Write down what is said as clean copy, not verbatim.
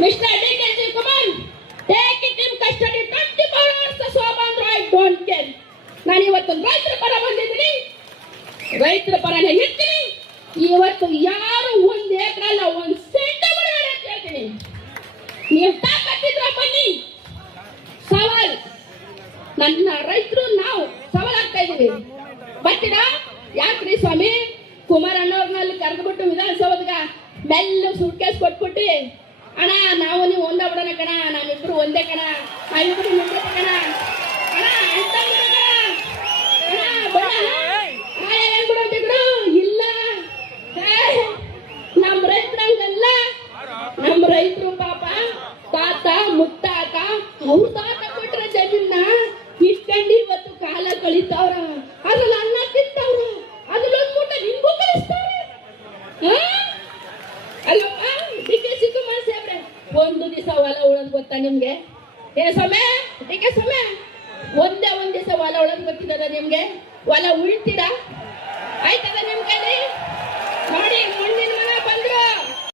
Mr. DKG, come on. Take it in custody 24 hours. Soban Roy, don't care. ನಾನು ಇವತ್ತು ರೈತರ ಪರ ಬಂದಿದ್ದೀನಿ, ರೈತರ ಪರನೇ ಇರ್ತೀನಿ. ಇವತ್ತು ಯಾರು ಒಂದ್ ಎಕರೆ ಅಲ್ಲ, ಒಂದ್ ಸೆಂಟ್ ಬಿಡಬೇಡ ಅಂತ ಹೇಳ್ತೀನಿ. ನೀವು ತಾಕತ್ತಿದ್ರ ಬನ್ನಿ, ಸವಾಲ್. ನನ್ನ ರೈತರು ನಾವು ಸವಾಲಾಗ್ತಾ ಇದೀವಿ. ಬರ್ತೀರಾ? ಯಾಕ್ರಿ ಸ್ವಾಮಿ? ಕುಮಾರಣ್ಣವ್ರನಲ್ಲಿ ಕರೆದ್ಬಿಟ್ಟು ವಿಧಾನಸೌಧಗ ಮೆಲ್ಲ ಸೂಟ್ಕೇಸ್ ಕೊಟ್ಬಿಟ್ಟು, ಅಣ್ಣ ನಾವು ನೀವು ಒಂದಾಗ್ಬಿಡೋಣ ಕಣ, ನಾವಿಬ್ರು ಒಂದೇ ಕಣ, ನಾವಿಬ್ರು ಮುಂದೆ ಕಣ ಅಣ್ಣ ಅಂತ ಇಲ್ಲ. ನಮ್ಮ ರೈತರಂಗಲ್ಲ, ನಮ್ಮ ರೈತರು ಪಾಪ ತಾತ ಮುತ್ತಾತ ಅವ್ರ ತಾತ ಕೊಟ್ರ ಜಮೀನ ಇಟ್ಕೊಂಡು ಇವತ್ತು ಕಾಲ ಕಳಿತಾವ್ರ. ಅದ್ರಲ್ಲಿ ಅನ್ನ ತಿಂತವ್ರು, ಅದ್ರಲ್ಲೊಂದು ಊಟ ನಿಮ್ಗೂ ಕಳಿಸ್ತಾರೆ ಅಲ್ಲಪ್ಪ. DKC ಕುಮಾರ್ ಸಾಹೇಬ್ರೆ, ಒಂದು ದಿವಸ ಹೊಲ ಉಳದ್ ಗೊತ್ತಾ ನಿಮ್ಗೆ? DK ಸಮಯ ಒಂದೇ ಒಂದ್ ದಿವಸ ಹೊಲ ಉಳದ್ ಗೊತ್ತಿದ ನಿಮ್ಗೆ? ಹೊಲ ಉಳ್ತೀರಾ? ಆಯ್ತದ